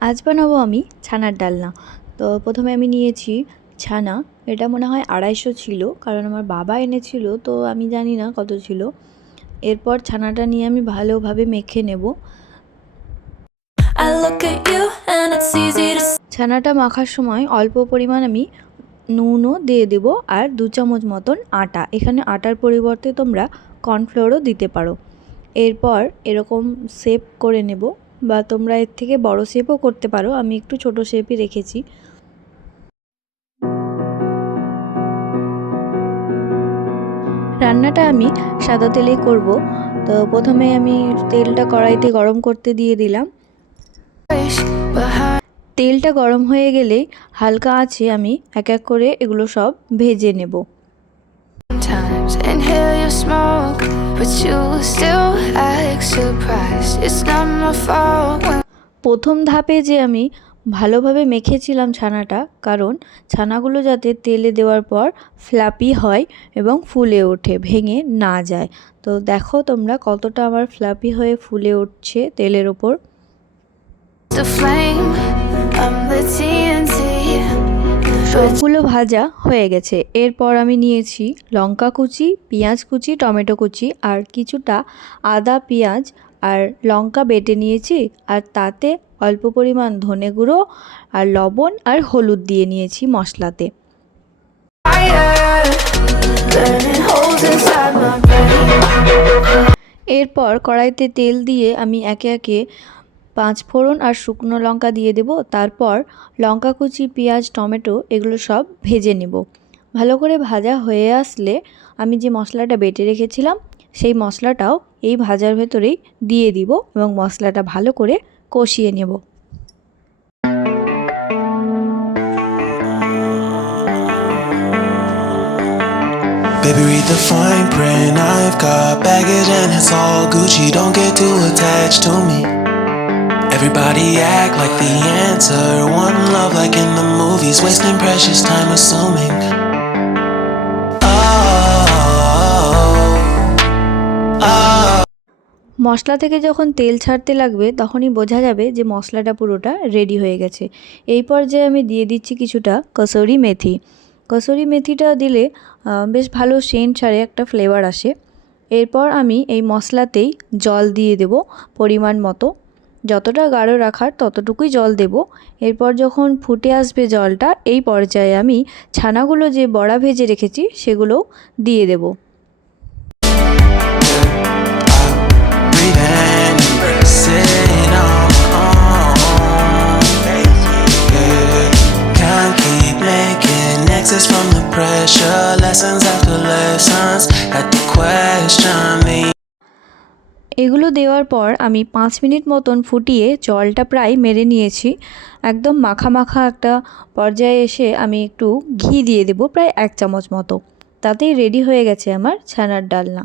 আজ বানাবো আমি ছানার ডালনা। তো প্রথমে আমি নিয়েছি ছানা। এটা মনে হয় 250 ছিল, কারণ আমার বাবা এনেছিল, তো আমি জানি না কত ছিল। এরপর ছানাটা নিয়ে আমি ভালোভাবে মেখে নেব। ছানাটা মাখার সময় অল্প পরিমাণ আমি নুনও দিয়ে দেব, আর 2 চামচ মতন আটা। এখানে আটার পরিবর্তে তোমরা কর্নফ্লোরও দিতে পারো। এরপর এরকম শেপ করে নেব, বা তোমরা এর থেকে বড় শেপও করতে পারো। আমি একটু ছোট শেপই রেখেছি। রান্নাটা আমি সাদা তেলেই করব। তো প্রথমে আমি তেলটা কড়াইতে গরম করতে দিয়ে দিলাম। তেলটা গরম হয়ে গেলেই হালকা আঁচে আমি এক এক করে এগুলো সব ভেজে নেব। প্রথম ধাপে যে আমি ভালোভাবে মেখেছিলাম ছানাটা, কারণ ছানাগুলো যাতে তেলে দেওয়ার পর ফ্লাপি হয় এবং ফুলে ওঠে, ভেঙে না যায়। তো দেখো তোমরা কতটা আমার ফ্লাপি হয়ে ফুলে উঠছে তেলের ওপর। সবগুলো ভাজা হয়ে গেছে। এরপর আমি নিয়েছি লঙ্কা কুচি, পেঁয়াজ কুচি, টমেটো কুচি, আর কিছুটা আদা, পেঁয়াজ আর লঙ্কা বেটে নিয়েছি, আর তাতে অল্প পরিমাণ ধনে গুঁড়ো আর লবণ আর হলুদ দিয়ে নিয়েছি মশলাতে। এরপর কড়াইতে তেল দিয়ে আমি একে একে 5 ফোড়ন আর শুকনো লঙ্কা দিয়ে দেব। তারপর লঙ্কা কুচি, পেঁয়াজ, টমেটো এগুলো সব ভেজে নেব। ভালো করে ভাজা হয়ে আসলে আমি যে মশলাটা বেটে রেখেছিলাম সেই মশলাটাও এই ভাজার ভেতরেই দিয়ে দিব এবং মশলাটা ভালো করে কষিয়ে নেব। Baby, read the fine print. I've got baggage and it's all Gucci. Don't get too attached to me. Everybody act like the answer. One love like in the movies. Wasting precious time assuming. মশলা থেকে যখন তেল ছাড়তে লাগবে তখনই বোঝা যাবে যে মশলাটা পুরোটা রেডি হয়ে গেছে। এই পর্যায়ে আমি দিয়ে দিচ্ছি কিছুটা কসুরি মেথি। কসুরি মেথিটা দিলে বেশ ভালো সেন্ট ছাড়ে, একটা ফ্লেভার আসে। এরপর আমি এই মশলাতেই জল দিয়ে দেব পরিমাণ মতো। যতটা গাঢ় রাখার ততটুকুই জল দেব। এরপর যখন ফুটে আসবে জলটা, এই পর্যায়ে আমি ছানাগুলো যে বড়া ভেজে রেখেছি সেগুলোও দিয়ে দেব। এগুলো দেওয়ার পর আমি 5 মিনিট মতন ফুটিয়ে জলটা প্রায় মেরে নিয়েছি। একদম মাখা মাখা একটা পর্যায়ে এসে আমি একটু ঘি দিয়ে দেব, প্রায় 1 চামচ মতো। তাতেই রেডি হয়ে গেছে আমার ছানার ডালনা।